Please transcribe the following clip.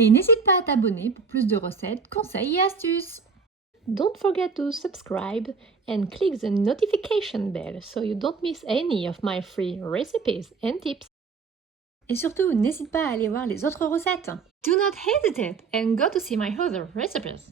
Et n'hésite pas à t'abonner pour plus de recettes, conseils et astuces. Don't forget to subscribe and click the notification bell so you don't miss any of my free recipes and tips. Et surtout, n'hésite pas à aller voir les autres recettes. Do not hesitate and go to see my other recipes.